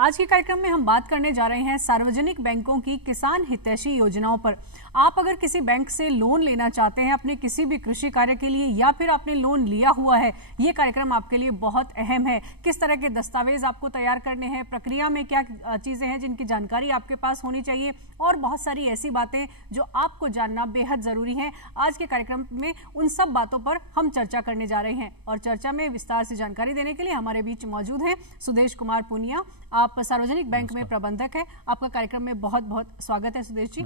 आज के कार्यक्रम में हम बात करने जा रहे हैं सार्वजनिक बैंकों की किसान हितैषी योजनाओं पर। आप अगर किसी बैंक से लोन लेना चाहते हैं अपने किसी भी कृषि कार्य के लिए या फिर आपने लोन लिया हुआ है, ये कार्यक्रम आपके लिए बहुत अहम है। किस तरह के दस्तावेज आपको तैयार करने हैं, प्रक्रिया में क्या चीजें हैं जिनकी जानकारी आपके पास होनी चाहिए और बहुत सारी ऐसी बातें जो आपको जानना बेहद जरूरी है। आज के कार्यक्रम में उन सब बातों पर हम चर्चा करने जा रहे हैं और चर्चा में विस्तार से जानकारी देने के लिए हमारे बीच मौजूद हैं सुदेश कुमार पुनिया। आप सार्वजनिक बैंक में प्रबंधक हैं। आपका कार्यक्रम में बहुत बहुत स्वागत है सुदेश जी।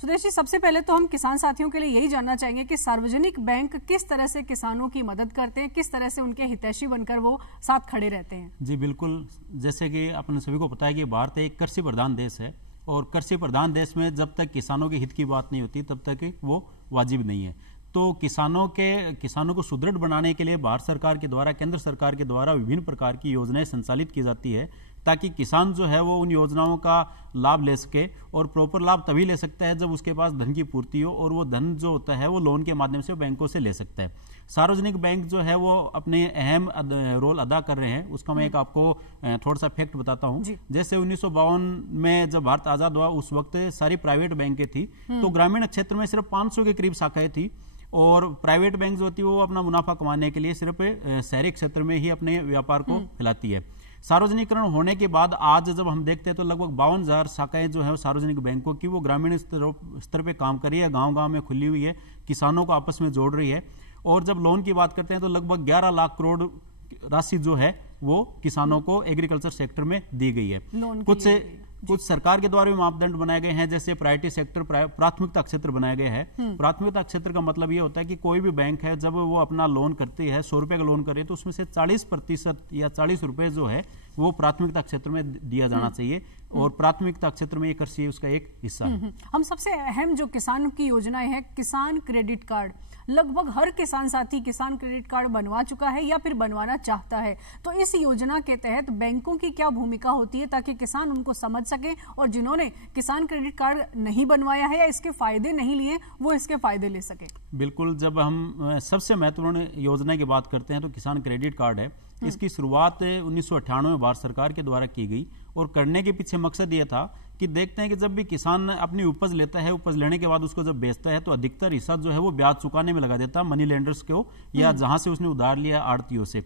सुदेश जी, सबसे पहले तो हम किसान साथियों के लिए यही जानना चाहेंगे कि सार्वजनिक बैंक किस तरह से किसानों की मदद करते हैं, किस तरह से उनके हितैषी बनकर वो साथ खड़े रहते हैं। जी बिल्कुल, जैसे कि अपने सभी को पता है कि भारत एक कृषि प्रधान देश है और कृषि प्रधान देश में जब तक किसानों के हित की बात नहीं होती तब तक वो वाजिब नहीं है। तो किसानों को सुदृढ़ बनाने के लिए भारत सरकार के द्वारा, केंद्र सरकार के द्वारा विभिन्न प्रकार की योजनाएं संचालित की जाती है ताकि किसान जो है वो उन योजनाओं का लाभ ले सके। और प्रॉपर लाभ तभी ले सकता है जब उसके पास धन की पूर्ति हो और वो धन जो होता है वो लोन के माध्यम से बैंकों से ले सकता है। सार्वजनिक बैंक जो है वो अपने अहम रोल अदा कर रहे हैं। उसका मैं एक आपको थोड़ा सा फैक्ट बताता हूँ। जैसे 1952 में जब भारत आजाद हुआ उस वक्त सारी प्राइवेट बैंकें थी, तो ग्रामीण क्षेत्र में सिर्फ 500 के करीब शाखाएं थी और प्राइवेट बैंक जो होती है वो अपना मुनाफा कमाने के लिए सिर्फ शहरी क्षेत्र में ही अपने व्यापार को फैलाती है। सार्वजनिकरण होने के बाद आज जब हम देखते हैं तो लगभग 52,000 शाखाएं जो है सार्वजनिक बैंकों की वो ग्रामीण स्तर पे काम कर रही है, गांव-गांव में खुली हुई है, किसानों को आपस में जोड़ रही है। और जब लोन की बात करते हैं तो लगभग 11 लाख करोड़ राशि जो है वो किसानों को एग्रीकल्चर सेक्टर में दी गई है। कुछ सरकार के द्वारा भी मापदंड बनाए गए हैं, जैसे प्रायोरिटी सेक्टर, प्राथमिकता क्षेत्र बनाया गया है। प्राथमिकता क्षेत्र का मतलब ये होता है कि कोई भी बैंक है जब वो अपना लोन करती है, 100 रुपए का लोन करे तो उसमें से 40% या 40 रुपए जो है वो प्राथमिकता क्षेत्र में दिया जाना चाहिए और प्राथमिकता क्षेत्र में ये कृषि उसका एक हिस्सा है। हम सबसे अहम जो किसान की योजनाएं है, किसान क्रेडिट कार्ड, लगभग हर किसान साथी किसान क्रेडिट कार्ड बनवा चुका है या फिर बनवाना चाहता है। तो इस योजना के तहत बैंकों की क्या भूमिका होती है ताकि किसान उनको समझ सके और जिन्होंने किसान क्रेडिट कार्ड नहीं बनवाया है या इसके फायदे नहीं लिए वो इसके फायदे ले सके। बिल्कुल, जब हम सबसे महत्वपूर्ण योजना की बात करते हैं तो किसान क्रेडिट कार्ड है। इसकी शुरुआत 1998 में भारत सरकार के द्वारा की गई और करने के पीछे मकसद ये था कि देखते हैं कि जब भी किसान अपनी उपज लेता है, उपज लेने के बाद उसको जब बेचता है तो अधिकतर हिस्सा जो है वो ब्याज चुकाने में लगा देता है, मनी लेंडर्स को या जहां से उसने उधार लिया आड़तियों से।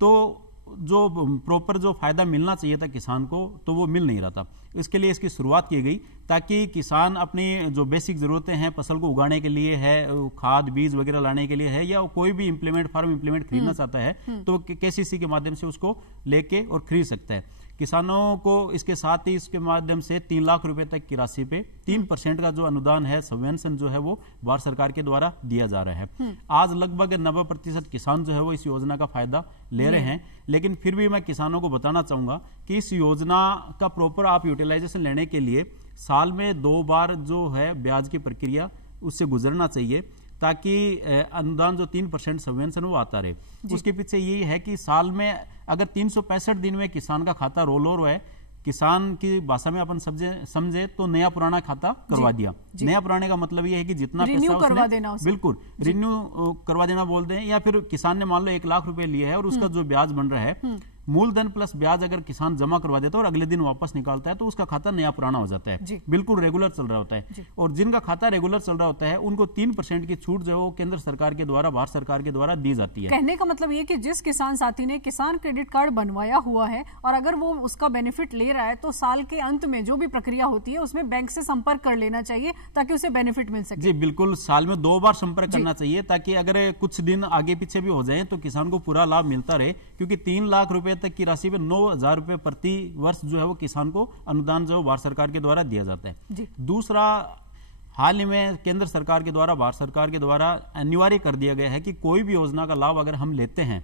तो जो प्रॉपर जो फायदा मिलना चाहिए था किसान को तो वो मिल नहीं रहा था। इसके लिए इसकी शुरुआत की गई ताकि किसान अपनी जो बेसिक जरूरतें हैं फसल को उगाने के लिए है, खाद बीज वगैरह लाने के लिए है या कोई भी फार्म इम्प्लीमेंट खरीदना चाहता है तो केसीसी के माध्यम से उसको लेके और खरीद सकता है। किसानों को इसके साथ ही इसके माध्यम से 3 लाख रुपए तक की राशि पे 3% का जो अनुदान है, सबवेंशन जो है वो भारत सरकार के द्वारा दिया जा रहा है। आज लगभग 90% किसान जो है वो इस योजना का फायदा ले रहे हैं। लेकिन फिर भी मैं किसानों को बताना चाहूंगा कि इस योजना का प्रॉपर आप यूटिलाइजेशन लेने के लिए साल में 2 बार जो है ब्याज की प्रक्रिया उससे गुजरना चाहिए ताकि अनुदान जो 3% सबवेंशन वो आता रहे। उसके पीछे यही है कि साल में अगर 365 दिन में किसान का खाता रोल ओवर है, किसान की भाषा में अपन समझे तो नया पुराना खाता करवा दिया। नया पुराने का मतलब ये है कि जितना पैसा करवा देना, बिल्कुल रिन्यू करवा देना बोल दें। या फिर किसान ने मान लो 1 लाख रुपए लिए है और उसका जो ब्याज बन रहा है मूलधन प्लस ब्याज अगर किसान जमा करवा देता है और अगले दिन वापस निकालता है तो उसका खाता नया पुराना हो जाता है, बिल्कुल रेगुलर चल रहा होता है। और जिनका खाता रेगुलर चल रहा होता है उनको 3% की छूट जो है वो केंद्र सरकार के द्वारा, भारत सरकार के द्वारा दी जाती है। कहने का मतलब ये कि जिस किसान साथी ने किसान क्रेडिट कार्ड बनवाया हुआ है और अगर वो उसका बेनिफिट ले रहा है तो साल के अंत में जो भी प्रक्रिया होती है उसमें बैंक से संपर्क कर लेना चाहिए ताकि उसे बेनिफिट मिल सके। जी बिल्कुल, साल में 2 बार संपर्क करना चाहिए ताकि अगर कुछ दिन आगे पीछे भी हो जाए तो किसान को पूरा लाभ मिलता रहे, क्योंकि 3 लाख रुपए तक की राशि पे 9,000 रुपए प्रति वर्ष जो है वो किसान को अनुदान जो भारत सरकार के द्वारा दिया जाता है। दूसरा, हाल ही में केंद्र सरकार के द्वारा, भारत सरकार के द्वारा अनिवार्य कर दिया गया है कि कोई भी योजना का लाभ अगर हम लेते हैं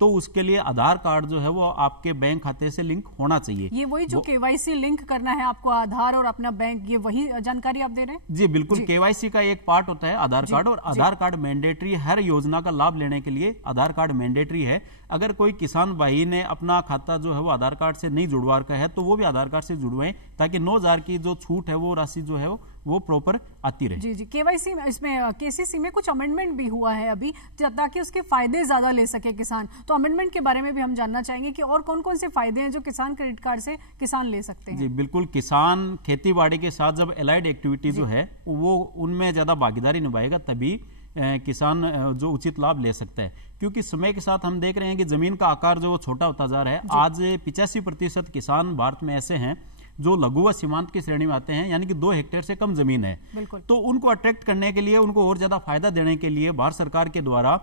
तो उसके लिए आधार कार्ड जो है वो आपके बैंक खाते से लिंक होना चाहिए। ये वही जो केवाईसी लिंक करना है आपको आधार और अपना बैंक, ये वही जानकारी आप दे रहे हैं? जी बिल्कुल, केवाईसी का एक पार्ट होता है आधार कार्ड और आधार कार्ड मैंडेटरी, हर योजना का लाभ लेने के लिए आधार कार्ड मैंडेटरी है। अगर कोई किसान भाई ने अपना खाता जो है वो आधार कार्ड से नहीं जुड़वा रखा है तो वो भी आधार कार्ड से जुड़वाएं, ताकि 9,000 की जो छूट है वो राशि जो है वो प्रॉपर आती रहे। जी जी, केवाईसी इसमें केसीसी में कुछ अमेंडमेंट भी हुआ है अभी, ताकि उसके फायदे ज्यादा ले सके किसान। तो अमेंडमेंट के बारे में भी हम जानना चाहेंगे कि और कौन कौन से फायदे हैं जो किसान क्रेडिट कार्ड से किसान ले सकते हैं। जी बिल्कुल, किसान खेती बाड़ी के साथ जब एलाइड एक्टिविटी जो है वो उनमें ज्यादा भागीदारी निभाएगा, तभी किसान जो उचित लाभ ले सकता है। क्योंकि समय के साथ हम देख रहे हैं कि जमीन का आकार जो छोटा होता जा रहा है। आज 85% किसान भारत में ऐसे हैं जो लघु व सीमांत की श्रेणी में आते हैं, यानी कि 2 हेक्टेयर से कम जमीन है। तो उनको अट्रैक्ट करने के लिए, उनको और ज्यादा फायदा देने के लिए भारत सरकार के द्वारा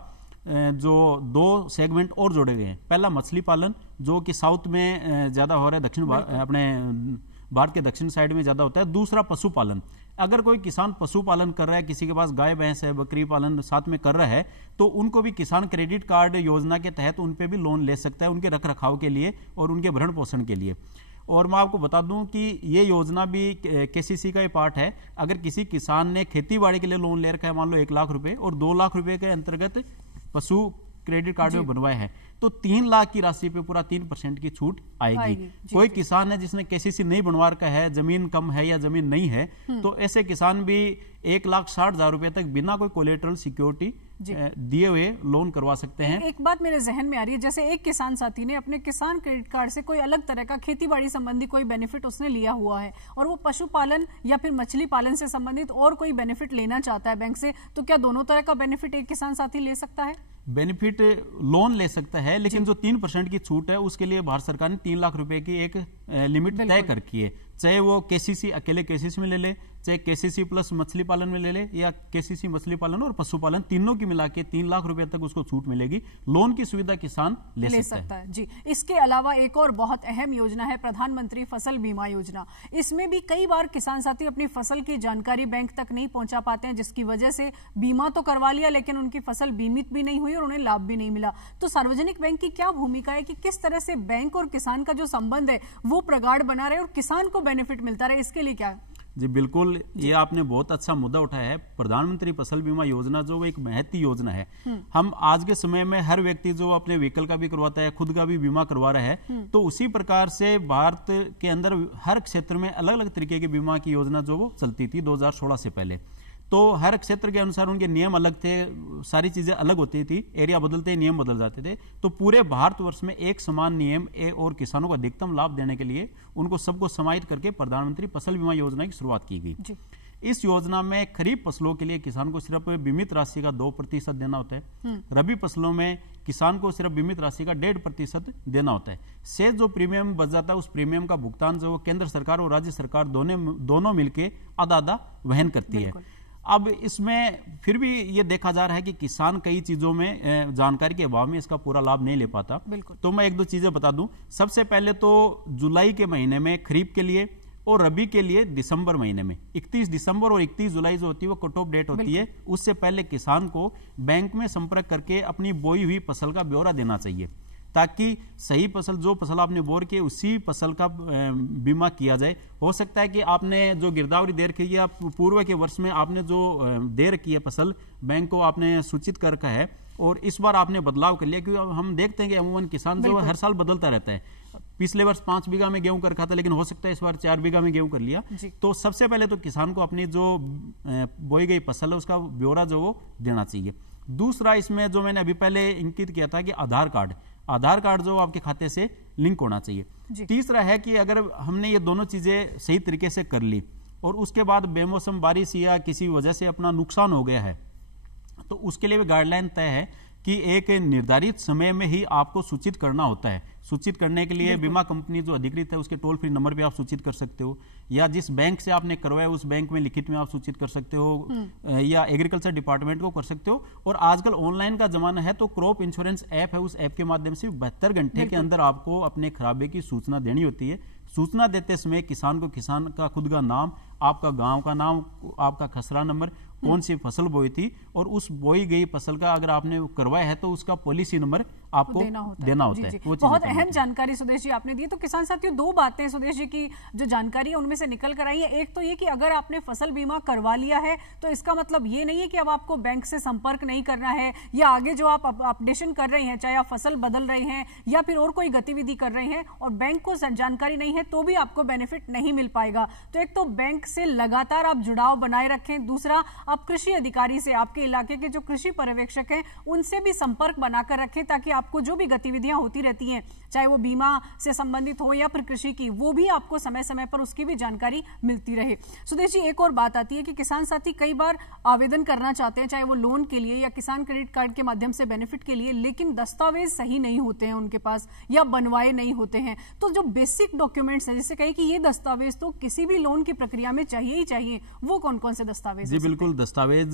जो 2 सेगमेंट और जोड़े गए हैं। पहला मछली पालन, जो कि साउथ में ज्यादा हो रहा है, दक्षिण अपने भारत के दक्षिण साइड में ज्यादा होता है। दूसरा पशुपालन, अगर कोई किसान पशुपालन कर रहा है, किसी के पास गाय भैंस है, बकरी पालन साथ में कर रहा है, तो उनको भी किसान क्रेडिट कार्ड योजना के तहत उन पे भी लोन ले सकता है, उनके रख रखाव के लिए और उनके भरण पोषण के लिए। और मैं आपको बता दूं कि ये योजना भी केसीसी का ही पार्ट है। अगर किसी किसान ने खेती बाड़ी के लिए लोन ले रखा है, मान लो 1 लाख रुपए, और 2 लाख रुपए के अंतर्गत पशु क्रेडिट कार्ड में बनवाए हैं, तो 3 लाख की राशि पे पूरा 3% की छूट आएगी। कोई किसान है जिसने केसीसी नहीं बनवा रखा है, जमीन कम है या जमीन नहीं है, तो ऐसे किसान भी 1,60,000 रुपए तक बिना कोई कोलेटरल सिक्योरिटी दिए हुए लोन करवा सकते हैं। एक बात मेरे जहन में आ रही है, जैसे एक किसान साथी ने अपने किसान क्रेडिट कार्ड से कोई अलग तरह का खेती बाड़ी संबंधी कोई बेनिफिट उसने लिया हुआ है, और वो पशुपालन या फिर मछली पालन से संबंधित और कोई बेनिफिट लेना चाहता है बैंक से, तो क्या दोनों तरह का बेनिफिट एक किसान साथी ले सकता है? बेनिफिट लोन ले सकता है, लेकिन जो 3% की छूट है उसके लिए भारत सरकार ने 3 लाख रुपए की एक लिमिट तय कर रखी है। चाहे वो केसीसी अकेले केसीसी में ले ले, चाहे केसीसी प्लस मछली पालन में ले ले, या केसीसी मछली पालन और पशुपालन तीनों की मिला के 3 लाख रुपए तक उसको छूट मिलेगी। लोन की सुविधा किसान ले सकता है। जी, इसके अलावा एक और बहुत अहम योजना है प्रधानमंत्री फसल बीमा योजना। इसमें भी कई बार किसान साथी अपनी फसल की जानकारी बैंक तक नहीं पहुंचा पाते हैं, जिसकी वजह से बीमा तो करवा लिया लेकिन उनकी फसल बीमित भी नहीं हुई और उन्हें लाभ भी नहीं मिला। तो सार्वजनिक बैंक की क्या भूमिका है कि किस तरह से बैंक और किसान का जो संबंध है वो प्रगाढ़ बना रहे और किसान को बेनिफिट मिलता रहे, इसके लिए क्या? जी बिल्कुल, ये आपने बहुत अच्छा मुद्दा उठाया है। प्रधानमंत्री फसल बीमा योजना जो एक महती योजना है। हम आज के समय में हर व्यक्ति जो अपने व्हीकल का भी करवाता है, खुद का भी बीमा करवा रहा है, तो उसी प्रकार से भारत के अंदर हर क्षेत्र में अलग अलग तरीके की बीमा की योजना जो वो चलती थी 2016 से पहले। तो हर क्षेत्र के अनुसार उनके नियम अलग थे, सारी चीजें अलग होती थी, एरिया बदलते नियम बदल जाते थे। तो पूरे भारतवर्ष में एक समान नियम और किसानों को अधिकतम लाभ देने के लिए उनको सबको समाहित करके प्रधानमंत्री फसल बीमा योजना की शुरुआत की गई। इस योजना में खरीफ फसलों के लिए किसान को सिर्फ बीमित राशि का 2% देना होता है। रबी फसलों में किसान को सिर्फ बीमित राशि का 1.5% देना होता है। शेष जो प्रीमियम बच जाता है उस प्रीमियम का भुगतान जो केंद्र सरकार और राज्य सरकार दोनों मिलकर आधा आधा वहन करती है। अब इसमें फिर भी ये देखा जा रहा है कि किसान कई चीजों में जानकारी के अभाव में इसका पूरा लाभ नहीं ले पाता। तो मैं 1-2 चीजें बता दूं। सबसे पहले तो जुलाई के महीने में खरीफ के लिए और रबी के लिए दिसंबर महीने में 31 दिसंबर और 31 जुलाई जो होती है वो कट ऑफ डेट होती है। उससे पहले किसान को बैंक में संपर्क करके अपनी बोई हुई फसल का ब्यौरा देना चाहिए, ताकि सही फसल, जो फसल आपने बोर की उसी फसल का बीमा किया जाए। हो सकता है कि आपने जो गिरदावरी दे रखी है या पूर्व के वर्ष में आपने जो दे रखी है फसल, बैंक को आपने सूचित कर रखा है और इस बार आपने बदलाव कर लिया, क्योंकि हम देखते हैं कि अमूमन किसान जो हर साल बदलता रहता है। पिछले वर्ष 5 बीघा में गेहूं कर रखा था, लेकिन हो सकता है इस बार 4 बीघा में गेहूं कर लिया। तो सबसे पहले तो किसान को अपनी जो बोई गई फसल है उसका ब्यौरा जो वो देना चाहिए। दूसरा, इसमें जो मैंने अभी पहले इंकित किया था कि आधार कार्ड जो आपके खाते से लिंक होना चाहिए। तीसरा है कि अगर हमने ये दोनों चीजें सही तरीके से कर ली और उसके बाद बेमौसम बारिश या किसी वजह से अपना नुकसान हो गया है, तो उसके लिए भी गाइडलाइन तय है कि एक निर्धारित समय में ही आपको सूचित करना होता है। सूचित करने के लिए बीमा कंपनी जो अधिकृत है उसके टोल फ्री नंबर पे आप सूचित कर सकते हो, या जिस बैंक से आपने करवाया उस बैंक में लिखित में आप सूचित कर सकते हो, या एग्रीकल्चर डिपार्टमेंट को कर सकते हो। और आजकल ऑनलाइन का जमाना है, तो क्रॉप इंश्योरेंस ऐप है, उस ऐप के माध्यम से 72 घंटे के अंदर आपको अपने खराबे की सूचना देनी होती है। सूचना देते समय किसान को किसान का खुद का नाम, आपका गांव का नाम, आपका खसरा नंबर, कौन सी फसल बोई थी और उस बोई गई फसल का अगर आपने करवाया है तो उसका पॉलिसी नंबर आपको देना होता है। बहुत अहम जानकारी सुदेश जी आपने दी। तो किसान साथियों, दो बातें सुदेश जी की जो जानकारी है उनमें से निकल कर आई है। एक तो ये कि अगर आपने फसल बीमा करवा लिया है तो इसका मतलब ये नहीं है कि अब आपको बैंक से संपर्क नहीं करना है, या आगे जो आप अपडेशन कर रहे हैं, चाहे आप फसल बदल रहे हैं या फिर और कोई गतिविधि कर रहे हैं और बैंक को जानकारी नहीं है तो भी आपको बेनिफिट नहीं मिल पाएगा। तो एक तो बैंक से लगातार आप जुड़ाव बनाए रखें, दूसरा आप कृषि अधिकारी से, आपके इलाके के जो कृषि पर्यवेक्षक हैं उनसे भी संपर्क बनाकर रखें, ताकि आपको जो भी गतिविधियां होती रहती हैं, चाहे वो बीमा से संबंधित हो या फिर कृषि की, वो भी आपको समय समय पर उसकी भी जानकारी मिलती रहे। सुदेश जी, एक और बात आती है कि किसान साथी कई बार आवेदन करना चाहते हैं, चाहे वो लोन के लिए या किसान क्रेडिट कार्ड के माध्यम से बेनिफिट के लिए, लेकिन दस्तावेज सही नहीं होते हैं उनके पास या बनवाए नहीं होते हैं। तो जो बेसिक डॉक्यूमेंट्स है, जिससे कहे कि ये दस्तावेज तो किसी भी लोन की प्रक्रिया में चाहिए ही चाहिए, वो कौन कौन से दस्तावेज? जी बिल्कुल, दस्तावेज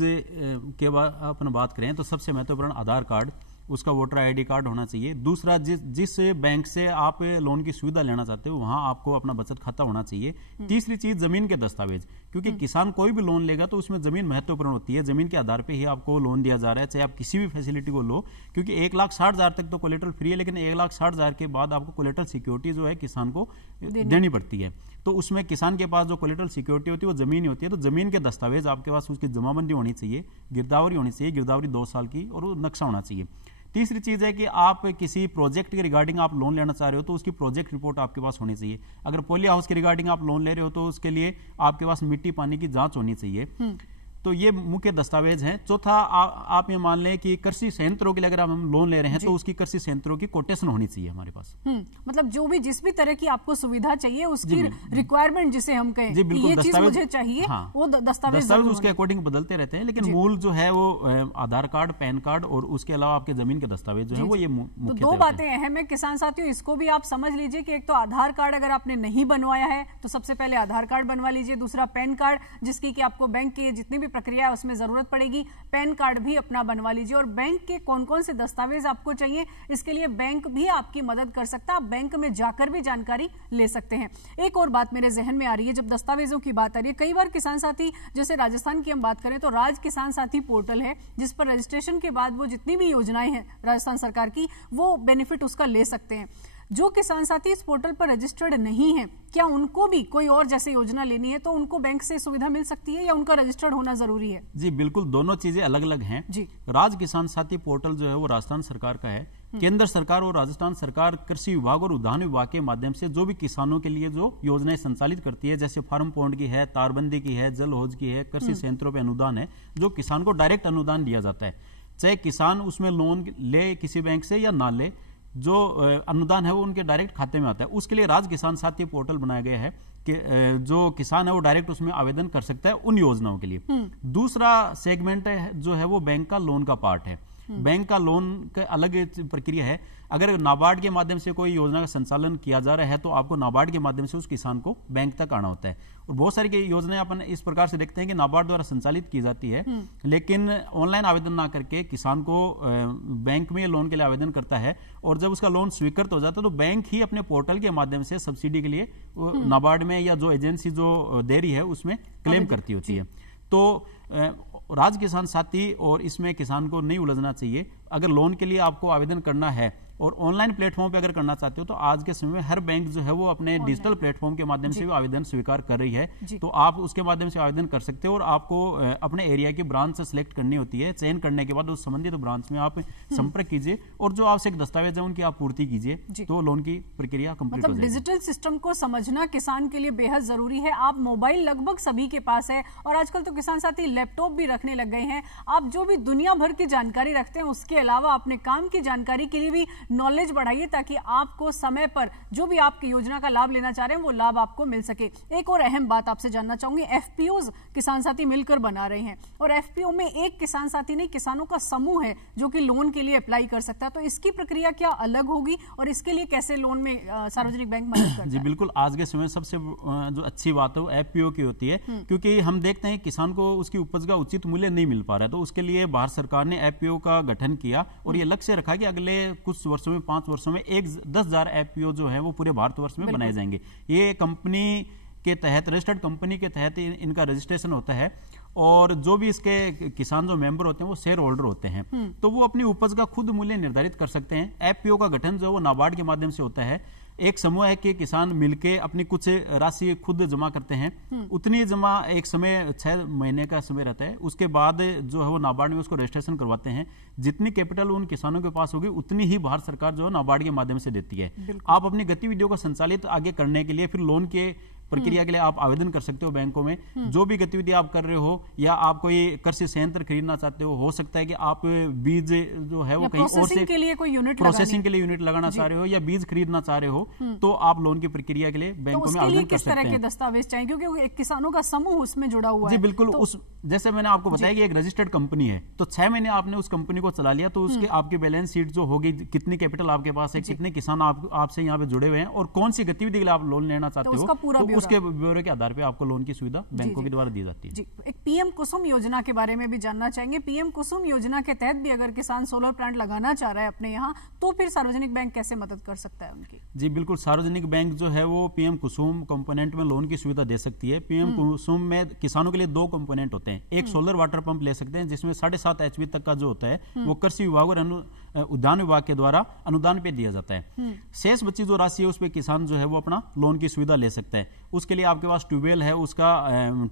के बाद अपन बात करें तो सबसे महत्वपूर्ण आधार कार्ड, उसका वोटर आईडी कार्ड होना चाहिए। दूसरा, जिस बैंक से आप लोन की सुविधा लेना चाहते हो वहां आपको अपना बचत खाता होना चाहिए। तीसरी चीज, जमीन के दस्तावेज, क्योंकि किसान कोई भी लोन लेगा तो उसमें जमीन महत्वपूर्ण होती है। जमीन के आधार पे ही आपको लोन दिया जा रहा है, चाहे आप किसी भी फैसिलिटी को लो, क्योंकि 1,60,000 तक तो कोलेटरल फ्री है, लेकिन 1,60,000 के बाद आपको कोलेटरल सिक्योरिटी जो है किसान को देनी पड़ती है। तो उसमें किसान के पास जो कोलेटरल सिक्योरिटी होती है वो जमीन ही होती है। तो जमीन के दस्तावेज आपके पास, उसकी जमाबंदी होनी चाहिए, गिरदावरी होनी चाहिए, गिरदावरी 2 साल की, और वो नक्शा होना चाहिए। तीसरी चीज है कि आप किसी प्रोजेक्ट के रिगार्डिंग आप लोन लेना चाह रहे हो तो उसकी प्रोजेक्ट रिपोर्ट आपके पास होनी चाहिए। अगर पोली हाउस के रिगार्डिंग आप लोन ले रहे हो तो उसके लिए आपके पास मिट्टी पानी की जांच होनी चाहिए। तो ये मुख्य दस्तावेज हैं। चौथा, आप ये मान लें कि कृषि संयंत्रों के लिए अगर हम लोन ले रहे हैं तो उसकी कृषि संयंत्रों की कोटेशन होनी चाहिए हमारे पास। मतलब जो भी जिस भी तरह की आपको सुविधा चाहिए उसकी रिक्वायरमेंट जिसे हम कहें जी बिल्कुल, ये चीज मुझे चाहिए, हाँ, वो दस्तावेज उसके अकॉर्डिंग बदलते रहते हैं, लेकिन मूल जो है वो आधार कार्ड, पैन कार्ड और उसके अलावा आपके जमीन के दस्तावेज जो है वो ये मुख्य। दो बातें अहम है किसान साथियों, इसको भी आप समझ लीजिए कि एक तो आधार कार्ड अगर आपने नहीं बनवाया है तो सबसे पहले आधार कार्ड बनवा लीजिए। दूसरा, पैन कार्ड, जिसकी कि आपको बैंक की जितनी भी प्रक्रिया है उसमें जरूरत पड़ेगी, पैन कार्ड भी अपना बनवा लीजिए। और बैंक के कौन कौन से दस्तावेज आपको चाहिए, इसके लिए बैंक भी आपकी मदद कर सकता है, आप बैंक में जाकर भी जानकारी ले सकते हैं। एक और बात मेरे जहन में आ रही है, जब दस्तावेजों की बात आ रही है, कई बार किसान साथी, जैसे राजस्थान की हम बात करें तो राज किसान साथी पोर्टल है, जिस पर रजिस्ट्रेशन के बाद वो जितनी भी योजनाएं हैं राजस्थान सरकार की, वो बेनिफिट उसका ले सकते हैं। जो किसान साथी इस पोर्टल पर रजिस्टर्ड नहीं है, क्या उनको भी कोई और जैसे योजना लेनी है तो उनको बैंक से सुविधा मिल सकती है या उनका रजिस्टर्ड होना जरूरी है? जी बिल्कुल, दोनों चीजें अलग अलग हैं जी। राज किसान साथी पोर्टल जो है वो राजस्थान सरकार का है। केंद्र सरकार और राजस्थान सरकार कृषि विभाग और उद्यान विभाग के माध्यम से जो भी किसानों के लिए जो योजनाएं संचालित करती है, जैसे फार्म पॉन्ड की है, तारबंदी की है, जल हौज की है, कृषि संयंत्रों पर अनुदान है, जो किसान को डायरेक्ट अनुदान दिया जाता है। चाहे किसान उसमें लोन ले किसी बैंक से या ना ले, जो अनुदान है वो उनके डायरेक्ट खाते में आता है। उसके लिए राज किसान साथी पोर्टल बनाया गया है कि जो किसान है वो डायरेक्ट उसमें आवेदन कर सकता है उन योजनाओं के लिए। दूसरा सेगमेंट है जो है वो बैंक का लोन का पार्ट है। बैंक का लोन का अलग प्रक्रिया है। अगर नाबार्ड के माध्यम से कोई योजना का संचालन किया जा रहा है तो आपको नाबार्ड के माध्यम से उस किसान को बैंक तक आना होता है। और बहुत सारी योजनाएं अपन इस प्रकार से देखते हैं कि नाबार्ड द्वारा संचालित की जाती है, लेकिन ऑनलाइन आवेदन ना करके किसान को बैंक में लोन के लिए आवेदन करता है, और जब उसका लोन स्वीकृत हो जाता है तो बैंक ही अपने पोर्टल के माध्यम से सब्सिडी के लिए नाबार्ड में या जो एजेंसी जो दे रही है उसमें क्लेम करती होती है। तो राज किसान साथी और इसमें किसान को नहीं उलझना चाहिए। अगर लोन के लिए आपको आवेदन करना है और ऑनलाइन प्लेटफॉर्म पे अगर करना चाहते हो तो आज के समय में हर बैंक जो है वो अपने डिजिटल प्लेटफॉर्म के माध्यम से भी आवेदन स्वीकार कर रही है, तो आप उसके माध्यम से आवेदन कर सकते हो। और आपको अपने एरिया की ब्रांच से सिलेक्ट करनी होती है। चयन करने के बाद उस संबंधित ब्रांच में आप संपर्क कीजिए और जो आवश्यक दस्तावेज है उनकी आप पूर्ति कीजिए, तो लोन की प्रक्रिया कंप्लीट हो जाएगी। डिजिटल सिस्टम को समझना किसान के लिए बेहद जरूरी है। आप मोबाइल लगभग सभी के पास है, और आजकल तो किसान साथी लैपटॉप भी रखने लग गए हैं। आप जो भी दुनिया भर की जानकारी रखते हैं उसके अलावा अपने काम की जानकारी के लिए भी नॉलेज बढ़ाइए, ताकि आपको समय पर जो भी आपकी योजना का लाभ लेना चाह रहे हैं वो लाभ आपको मिल सके। एक और अहम बात आपसे जानना चाहूंगी, एफपीओज किसान साथी मिलकर बना रहे हैं, और एफपीओ में एक किसान साथी नहीं, किसानों का समूह है जो कि लोन के लिए अप्लाई कर सकता है। तो इसकी प्रक्रिया क्या अलग होगी और इसके लिए कैसे लोन में सार्वजनिक बैंक मदद करता है? जी बिल्कुल, आज के समय सबसे जो अच्छी बात है वो एफपीओ की होती है, क्योंकि हम देखते हैं किसान को उसकी उपज का उचित मूल्य नहीं मिल पा रहा है। तो उसके लिए भारत सरकार ने एफपीओ का गठन किया और ये लक्ष्य रखा कि अगले कुछ वर्षों में 5 वर्षों में 10,000 एफपीओ जो है वो पूरे भारतवर्ष में बनाए जाएंगे। ये कंपनी के तहत, रजिस्टर्ड कंपनी के तहत इनका रजिस्ट्रेशन होता है और जो भी इसके किसान जो मेंबर होते हैं वो शेयर होल्डर होते हैं, तो वो अपनी उपज का खुद मूल्य निर्धारित कर सकते हैं। एफपीओ का गठन जो है वो नाबार्ड के माध्यम से होता है। एक समूह के किसान मिलके अपनी कुछ राशि खुद जमा करते हैं, उतनी जमा एक समय 6 महीने का समय रहता है, उसके बाद जो है वो नाबार्ड में उसको रजिस्ट्रेशन करवाते हैं। जितनी कैपिटल उन किसानों के पास होगी उतनी ही भारत सरकार जो है नाबार्ड के माध्यम से देती है। आप अपनी गतिविधियों को संचालित आगे करने के लिए फिर लोन के प्रक्रिया के लिए आप आवेदन कर सकते हो बैंकों में। जो भी गतिविधि आप कर रहे हो या आप कोई कृषि संयंत्र खरीदना चाहते हो सकता है कि आप बीज जो है वो कहीं और से के लिए कोई यूनिट प्रोसेसिंग के लिए यूनिट लगाना चाह रहे हो या बीज खरीदना चाह रहे हो, तो आप लोन की प्रक्रिया के लिए बैंकों में आवेदन कर सकते हैं। किस तरह के दस्तावेज चाहिए, क्योंकि किसानों का समूह उसमें जुड़ा हुआ है? जी बिल्कुल, उस जैसे मैंने आपको बताया कि एक रजिस्टर्ड कंपनी है, तो 6 महीने आपने उस कंपनी को चला लिया, तो उसके आपकी बैलेंस शीट जो होगी, कितनी कैपिटल आपके पास है, कितने किसान आपसे यहाँ पे जुड़े हुए हैं और कौन सी गतिविधि के लिए आप लोन लेना चाहते हो, तो उसके ब्यौरे के आधार पे आपको लोन की सुविधा बैंकों के द्वारा दी जाती है। जी, एक पीएम कुसुम योजना के बारे में भी जानना चाहेंगे। पीएम कुसुम योजना के तहत भी अगर किसान सोलर प्लांट लगाना चाह रहा है अपने यहाँ, तो फिर सार्वजनिक बैंक कैसे मदद कर सकता है उनकी? जी बिल्कुल, सार्वजनिक बैंक जो है वो पीएम कुसुम कंपोनेंट में लोन की सुविधा दे सकती है। पीएम कुसुम में किसानों के लिए 2 कंपोनेंट होते हैं। एक सोलर वाटर पंप ले सकते हैं जिसमें 7.5 HP तक का जो होता है वो कृषि विभाग और उद्यान विभाग के द्वारा अनुदान पे दिया जाता है। शेष बची जो राशि है उस पर किसान जो है वो अपना लोन की सुविधा ले सकता है। उसके लिए आपके पास ट्यूबवेल है, उसका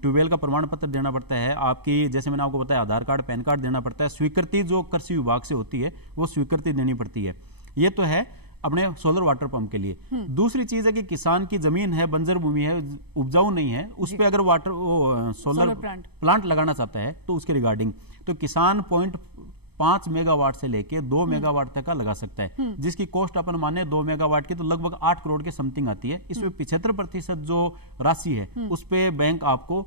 ट्यूबवेल का प्रमाण पत्र देना पड़ता है, आपकी जैसे मैंने आपको बताया आधार कार्ड पैन कार्ड देना पड़ता है, स्वीकृति जो कृषि विभाग से होती है वो स्वीकृति देनी पड़ती है। ये तो है अपने सोलर वाटर पंप के लिए। दूसरी चीज है कि किसान की जमीन है, बंजर भूमि है, उपजाऊ नहीं है, उस पे अगर सोलर प्लांट लगाना चाहता है तो उसके रिगार्डिंग तो किसान 0.5 मेगावाट से लेके 2 मेगावाट तक का लगा सकता है, जिसकी कॉस्ट अपन माने 2 मेगावाट की तो लगभग 8 करोड़ के समथिंग आती है। इसमें 75% जो राशि है उस पे बैंक आपको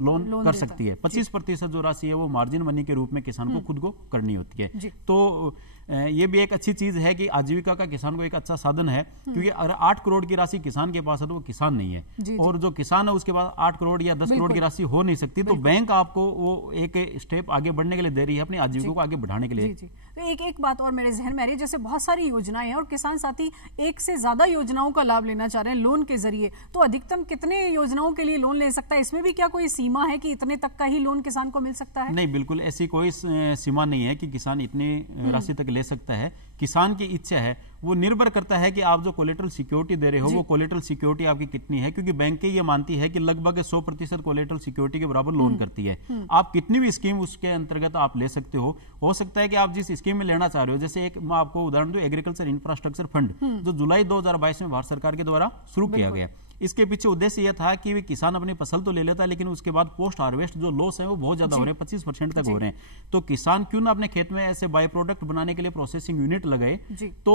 लोन कर सकती है। 25% जो राशि है वो मार्जिन मनी के रूप में किसान को खुद को करनी होती है। तो ये भी एक अच्छी चीज है कि आजीविका का किसान को एक अच्छा साधन है, क्योंकि अगर 8 करोड़ की राशि किसान के पास है तो वो किसान नहीं है, और जो किसान है उसके पास 8 करोड़ या 10 करोड़ की राशि हो नहीं सकती, तो बैंक आपको वो एक स्टेप आगे बढ़ने के लिए दे रही है, अपनी आजीविका को आगे बढ़ाने के लिए। तो एक बात और मेरे जहन में आ रही है, जैसे बहुत सारी योजनाएं हैं और किसान साथी एक से ज्यादा योजनाओं का लाभ लेना चाह रहे हैं लोन के जरिए, तो अधिकतम कितने योजनाओं के लिए लोन ले सकता है? इसमें भी क्या कोई सीमा है कि इतने तक का ही लोन किसान को मिल सकता है? नहीं, बिल्कुल ऐसी कोई सीमा नहीं है कि किसान इतनी राशि तक ले सकता है। किसान की इच्छा है, वो निर्भर करता है कि आप जो कोलेटरल सिक्योरिटी दे रहे हो वो कोलेटरल सिक्योरिटी आपकी कितनी है, क्योंकि बैंक ये मानती है कि लगभग 100% कोलेटरल सिक्योरिटी के बराबर लोन करती है। आप कितनी भी स्कीम उसके अंतर्गत आप ले सकते हो सकता है कि आप जिस स्कीम में लेना चाह रहे हो, जैसे एक मैं आपको उदाहरण दूं, एग्रीकल्चर इंफ्रास्ट्रक्चर फंड जो जुलाई 2022 में भारत सरकार के द्वारा शुरू किया गया। इसके पीछे उद्देश्य यह था कि किसान अपनी फसल तो ले लेता है, लेकिन उसके बाद पोस्ट हार्वेस्ट जो लॉस है वो बहुत ज्यादा हो रहे हैं, 25% तक हो रहे हैं। तो किसान क्यों ना अपने खेत में ऐसे बाय प्रोडक्ट बनाने के लिए प्रोसेसिंग यूनिट लगाए, तो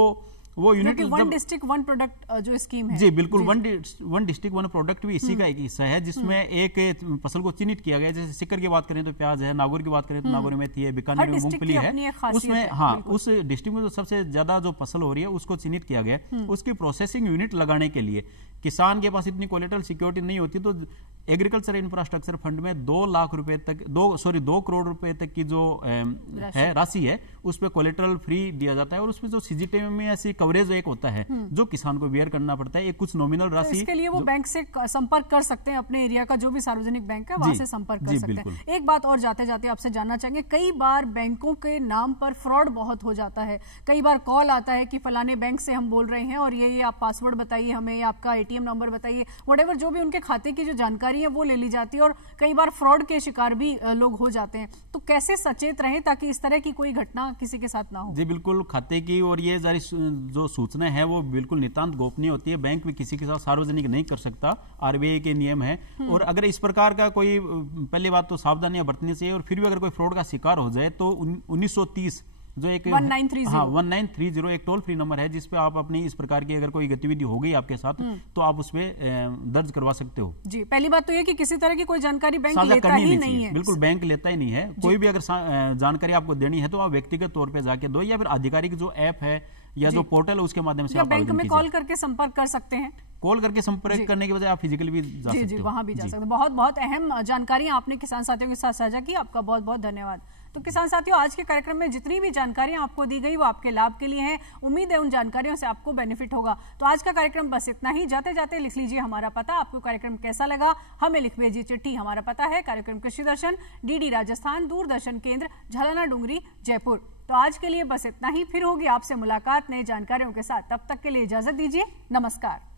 वो unit one district one product जो स्कीम है। जी बिल्कुल, वन डिस्ट्रिक्ट वन प्रोडक्ट भी इसी का एक हिस्सा है, जिसमें एक फसल को चिन्हित किया गया है। जैसे सिक्कर की बात करें तो प्याज है, नागौर की बात करें तो नागौर में है, बीकानेर में मूंगफली है, उसमें उस डिस्ट्रिक्ट में जो सबसे ज्यादा जो फसल हो रही है उसको चिन्हित किया गया। उसकी प्रोसेसिंग यूनिट लगाने के लिए किसान के पास इतनी कोलेटरल सिक्योरिटी नहीं होती, तो एग्रीकल्चर इंफ्रास्ट्रक्चर फंड में 2 लाख रुपए तक 2 करोड़ रुपए तक की जो है राशि है उस पर कोलेटरल फ्री दिया जाता है, और उसमें जो सीजीटीएम में ऐसी कवरेज एक होता है जो किसान को बेयर करना पड़ता है, एक कुछ नॉमिनल राशि। तो इसके लिए वो बैंक से संपर्क कर सकते हैं, अपने एरिया का जो भी सार्वजनिक बैंक है वहां से संपर्क कर सकते हैं। एक बात और जाते जाते आपसे जानना चाहेंगे, कई बार बैंकों के नाम पर फ्रॉड बहुत हो जाता है। कई बार कॉल आता है कि फलाने बैंक से हम बोल रहे हैं और ये आप पासवर्ड बताइए हमें, आपका एटीएम नंबर बताइए, व्हाटएवर जो भी उनके खाते की जो जानकारी है वो ले ली जाती है, और कई बार फ्रॉड के शिकार भी लोग हो जाते हैं। तो कैसे सचेत रहें ताकि इस तरह की कोई घटना किसी के साथ ना हो? जी बिल्कुल, खाते की और ये जारी जो सूचना है वो बिल्कुल नितांत गोपनीय होती है, बैंक भी किसी के साथ सार्वजनिक नहीं कर सकता, आरबीआई के नियम है। और अगर इस प्रकार का कोई, पहली बात तो सावधानियां बरतनी चाहिए, और फिर भी अगर कोई फ्रॉड का शिकार हो जाए तो 1930 जो एक 1930 एक टोल फ्री नंबर है जिसपे आप अपनी इस प्रकार की अगर कोई गतिविधि हो गई आपके साथ तो आप उसमें दर्ज करवा सकते हो। जी, पहली बात तो ये कि किसी तरह की कोई जानकारी बैंक लेता ही नहीं है। बिल्कुल, बैंक लेता ही नहीं है। कोई भी अगर जानकारी आपको देनी है तो आप व्यक्तिगत तौर पे जाके दो, या फिर आधिकारिक जो ऐप है या जो पोर्टल है उसके माध्यम से आप बैंक में कॉल करके संपर्क कर सकते हैं। कॉल करके संपर्क करने के बजाय आप फिजिकली भी जा सकते हो। वहां भी जा सकते हैं। बहुत बहुत अहम जानकारियां आपने किसान साथियों के साथ साझा की, आपका बहुत बहुत धन्यवाद। तो किसान साथियों, आज के कार्यक्रम में जितनी भी जानकारियां आपको दी गई वो आपके लाभ के लिए हैं। उम्मीद है उन जानकारियों से आपको बेनिफिट होगा। तो आज का कार्यक्रम बस इतना ही। जाते जाते लिख लीजिए हमारा पता, आपको कार्यक्रम कैसा लगा हमें लिख भेजिए चिट्ठी। हमारा पता है कार्यक्रम कृषि दर्शन, डीडी राजस्थान, दूरदर्शन केंद्र, झालाना डुंगरी, जयपुर। तो आज के लिए बस इतना ही। फिर होगी आपसे मुलाकात नई जानकारियों के साथ। तब तक के लिए इजाजत दीजिए। नमस्कार।